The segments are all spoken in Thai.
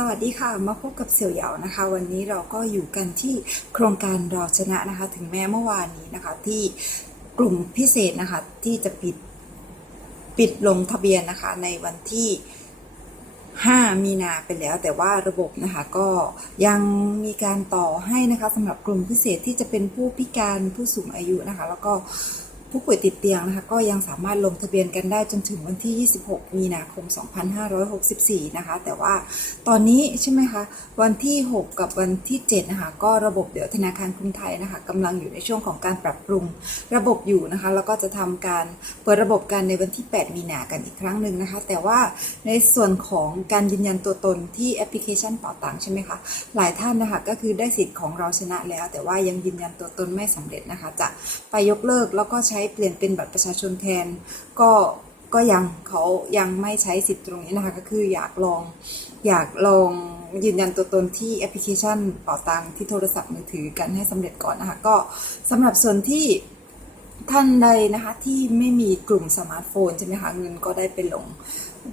สวัสดีค่ะ มาพบกับเสี่ยวเหยานะคะ วันนี้เราก็อยู่กันที่โครงการเราชนะนะคะ ถึงแม้เมื่อวานนี้นะคะ ที่กลุ่มพิเศษนะคะ ที่จะปิดปิดลงทะเบียนนะคะ ในวันที่ 5 มีนาไปแล้ว แต่ว่าระบบนะคะก็ยังมีการต่อให้นะคะสำหรับกลุ่มพิเศษที่จะเป็นผู้พิการผู้สูงอายุนะคะ แล้วก็ ผู้ป่วยติดเตียงนะคะก็ยังสามารถลงทะเบียนกันได้จนถึงวันที่ 26 มีนาคม 2564 นะคะ แต่ว่าตอนนี้ใช่ไหมคะวันที่ 6 กับวันที่ 7 นะคะ ก็ระบบเดี๋ยวธนาคารกรุงไทยนะคะกำลังอยู่ในช่วงของการปรับปรุงระบบอยู่นะคะ แล้วก็จะทำการเปิดระบบกันในวันที่ 8 มีนากันอีกครั้งหนึ่งนะคะ แต่ว่าในส่วนของการยืนยันตัวตนที่แอปพลิเคชันเป๋าตังใช่ไหมคะหลายท่านนะคะก็คือได้สิทธิ์ของเราชนะแล้ว แต่ว่ายังยืนยันตัวตนไม่สำเร็จนะคะ จะไปยกเลิกแล้วก็ใช้้เปลี่ยนเป็นบัตรประชาชนแทน ก็ก็ยังเขายังไม่ใช้สิทธิ์ตรงนี้นะคะ ก็คืออยากลองอยากลองยืนยันตัวตนที่แอปพลิเคชันเป่าตังที่โทรศัพท์มือถือกันให้สำเร็จก่อนนะคะ ก็สำหรับส่วนที่ท่านใดนะคะที่ไม่มีกลุ่มสมาร์ทโฟนใช่ไหมคะเงินก็ได้ไปลง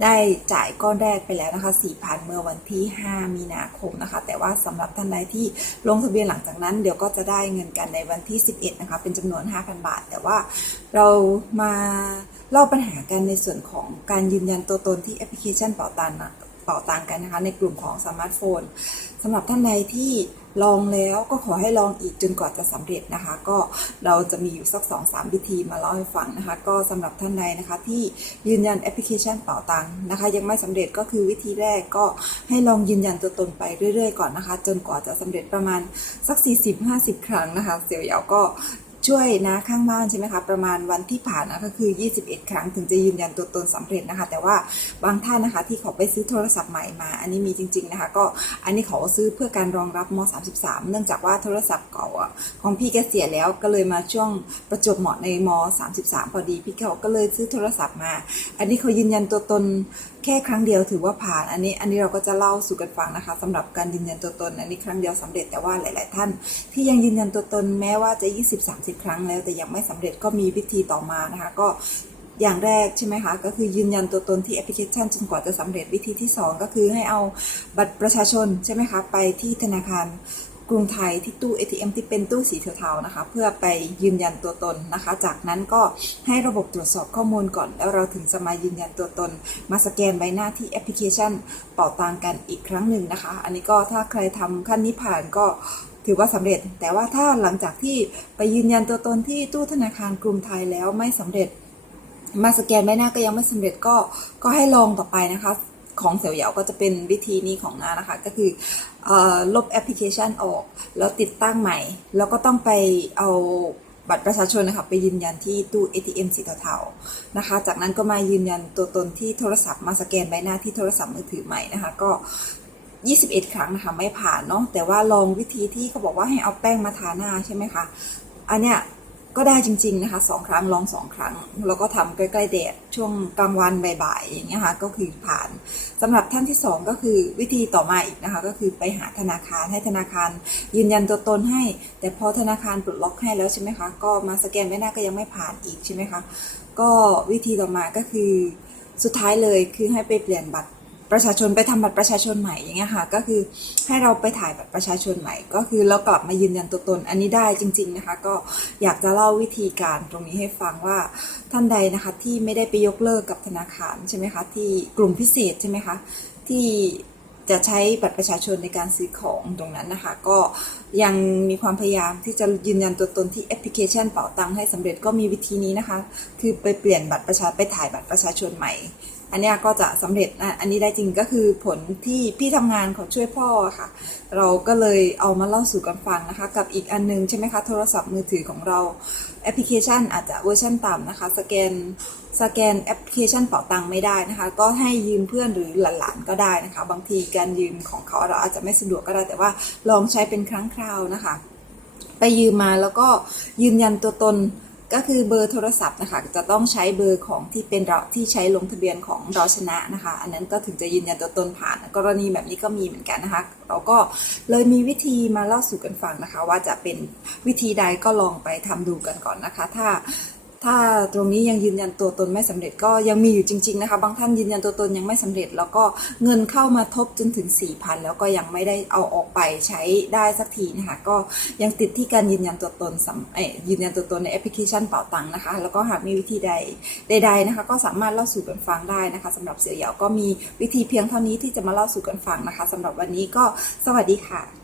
ได้จ่ายก้อนแรกไปแล้วนะคะ 4,000 เมื่อวันที่ 5 มีนาคมนะคะ แต่ว่าสำหรับท่านใดที่ลงทะเบียนหลังจากนั้น เดี๋ยวก็จะได้เงินกันในวันที่ 11 นะคะ เป็นจำนวน 5,000 บาท แต่ว่าเรามาเล่าปัญหากันในส่วนของการยืนยันตัวตนที่แอปพลิเคชันเป๋าตังนะเป๋าตังกันนะคะ ในกลุ่มของสมาร์ทโฟนสำหรับท่านใดที่ ลองแล้วก็ขอให้ลองอีกจนกว่าจะสำเร็จนะคะ ก็เราจะมีอยู่สัก2อสาวิธีมาเล่าให้ฟังนะคะ ก็สำหรับท่านใดนะคะที่ยืนยันแอปพลิเคชันเป๋าตังค์นะคะ ยังไม่สำเร็จก็คือวิธีแรกก็ให้ลองยืนยันตัวตนไปเรื่อยๆ ก่อนนะคะ จนกว่าจะสำเร็จประมาณสัก 40-50 ครั้งนะคะเสี่ยวเหยาก็ ช่วยนะข้างบ้านใช่ไหมคะประมาณวันที่ผ่านนะก็คือ 21 ครั้งถึงจะยืนยันตัวตนสำเร็จนะคะ แต่ว่าบางท่านนะคะที่เขาไปซื้อโทรศัพท์ใหม่มา อันนี้มีจริง ๆนะคะ ก็อันนี้เขาซื้อเพื่อการรองรับม 33 เนื่องจากว่าโทรศัพท์เก่าของพี่แกเสียแล้วก็เลยมาช่วงประจวบเหมาะในม 33 พอดีพี่เขาก็เลยซื้อโทรศัพท์มา อันนี้เขายืนยันตัวตน แค่ครั้งเดียวถือว่าผ่าน อันนี้อันนี้เราก็จะเล่าสู่กันฟังนะคะสำหรับการยืนยันตัวตน อันนี้ครั้งเดียวสำเร็จแต่ว่าหลาย ๆ ท่าน ที่ยังยืนยันตัวตนแม้ว่าจะ 20-30 ครั้งแล้ว แต่ยังไม่สำเร็จก็มีวิธีต่อมานะคะก็อย่างแรกใช่ไหมคะ ก็คือยืนยันตัวตนที่แอปพลิเคชันจนกว่าจะสำเร็จวิธีที่ 2 ก็คือให้เอาบัตรประชาชนใช่ไหมคะ ไปที่ธนาคาร รุงไทยที่ตู้ ATM ที่เป็นตู้สีเทาๆนะคะ เพื่อไปยืนยันตัวตนนะคะ จากนั้นก็ให้ระบบตรวจสอบข้อมูลก่อน แล้วเราถึงจะมายืนยันตัวตน มาสแกนใบหน้าที่แอปพลิเคชันเป่าตังกันอีกครั้งหนึ่งนะคะ อันนี้ก็ถ้าใครทำขั้นนี้ผ่านก็ถือว่าสำเร็จ แต่ว่าถ้าหลังจากที่ไปยืนยันตัวตนที่ตู้ธนาคารกรุงไทยแล้วไม่สำเร็จมาสแกนใบหน้าก็ยังไม่สำเร็จก็ก็ให้ลองต่อไปนะคะ ของเสี่ยวเหยาก็จะเป็นวิธีนี้ของน้านะคะ ก็คืออลบแอปพลิเคชันออก แล้วติดตั้งใหม่ แล้วก็ต้องไปเอาบัตรประชาชนนะคะไปยืนยันที่ตู้ ATM สีเทาๆนะคะ จากนั้นก็มายืนยันตัวตนที่โทรศัพท์มาสแกนใบหน้าที่โทรศัพท์มือถือใหม่นะคะ ก็ 21 ครั้งนะคะไม่ผ่านเนาะแต่ว่าลองวิธีที่เขาบอกว่าให้เอาแป้งมาทาหน้าใช่ไหมคะอันเนี้ย ก็ได้จริง ๆนะคะสองครั้งลองสองครั้ง แล้วก็ทำใกล้ๆแดดช่วงกลางวันบ่ายๆอย่างเงี้ยค่ะก็คือผ่านสำหรับท่านที่สองก็คือวิธีต่อมาอีกนะคะ ก็คือไปหาธนาคารให้ธนาคาร ยืนยันตัวตนให้ แต่พอธนาคารปลดล็อกให้แล้วใช่ไหมคะก็มาสแกนใบหน้าก็ยังไม่ผ่านอีกใช่ไหมคะก็วิธีต่อมาก็คือสุดท้ายเลยคือให้ไปเปลี่ยนบัตร ประชาชนไปทำบัตรประชาชนใหม่อย่างเงี้ยค่ะก็คือให้เราไปถ่ายบัตรประชาชนใหม่ ก็คือเรากลับมายืนยันตัวตนอันนี้ได้จริง ๆนะคะ ก็อยากจะเล่าวิธีการตรงนี้ให้ฟังว่าท่านใดนะคะที่ไม่ได้ไปยกเลิกกับธนาคารใช่ไหมคะที่กลุ่มพิเศษใช่ไหมคะที่จะใช้บัตรประชาชนในการซื้อของตรงนั้นนะคะ ก็ยังมีความพยายามที่จะยืนยันตัวตนที่แอปพลิเคชันเป๋าตังค์ให้สำเร็จก็มีวิธีนี้นะคะ คือไปเปลี่ยนบัตรประชาไปถ่ายบัตรประชาชนใหม่ อันนี้ก็จะสำเร็จอันนี้ได้จริงก็คือผลที่พี่ทำงานเขาช่วยพ่อค่ะ เราก็เลยเอามาเล่าสู่กันฟังนะคะ กับอีกอันนึงใช่ไหมคะโทรศัพท์มือถือของเราแอปพลิเคชันอาจจะเวอร์ชันต่ำนะคะ สแกนสแกนแอปพลิเคชันเป๋าตังค์ไม่ได้นะคะ ก็ให้ยืมเพื่อนหรือหลานๆก็ได้นะคะ บางทีการยืมของเขาเราอาจจะไม่สะดวกก็ได้ แต่ว่าลองใช้เป็นครั้งคราวนะคะ ไปยืมมาแล้วก็ยืนยันตัวตน ก็คือเบอร์โทรศัพท์นะคะ จะต้องใช้เบอร์ของที่เป็นเราที่ใช้ลงทะเบียนของเราชนะนะคะ อันนั้นก็ถึงจะยืนยันตัวตนผ่านกรณีแบบนี้ก็มีเหมือนกันนะคะ เราก็เลยมีวิธีมาเล่าสู่กันฟังนะคะ ว่าจะเป็นวิธีใดก็ลองไปทำดูกันก่อนนะคะ ถ้า ถ้าตรงนี้ยังยืนยันตัวตนไม่สำเร็จก็ยังมีอยู่จริง ๆนะคะ บางท่านยืนยันตัวตนยังไม่สำเร็จ แล้วก็เงินเข้ามาทบจนถึง 4,000 แล้วก็ยังไม่ได้เอาออกไปใช้ได้สักทีนะคะก็ยังติดที่การยืนยันตัวตนสำเอยืนยันตัวตนในแอปพลิเคชันเป่าตังค์นะคะ แล้วก็หากมีวิธีใดใดๆนะคะ ก็สามารถเล่าสู่กันฟังได้นะคะสำหรับเสี่ยวเหยาก็มีวิธีเพียงเท่านี้ที่จะมาเล่าสู่กันฟังนะคะสำหรับวันนี้ก็สวัสดีค่ะ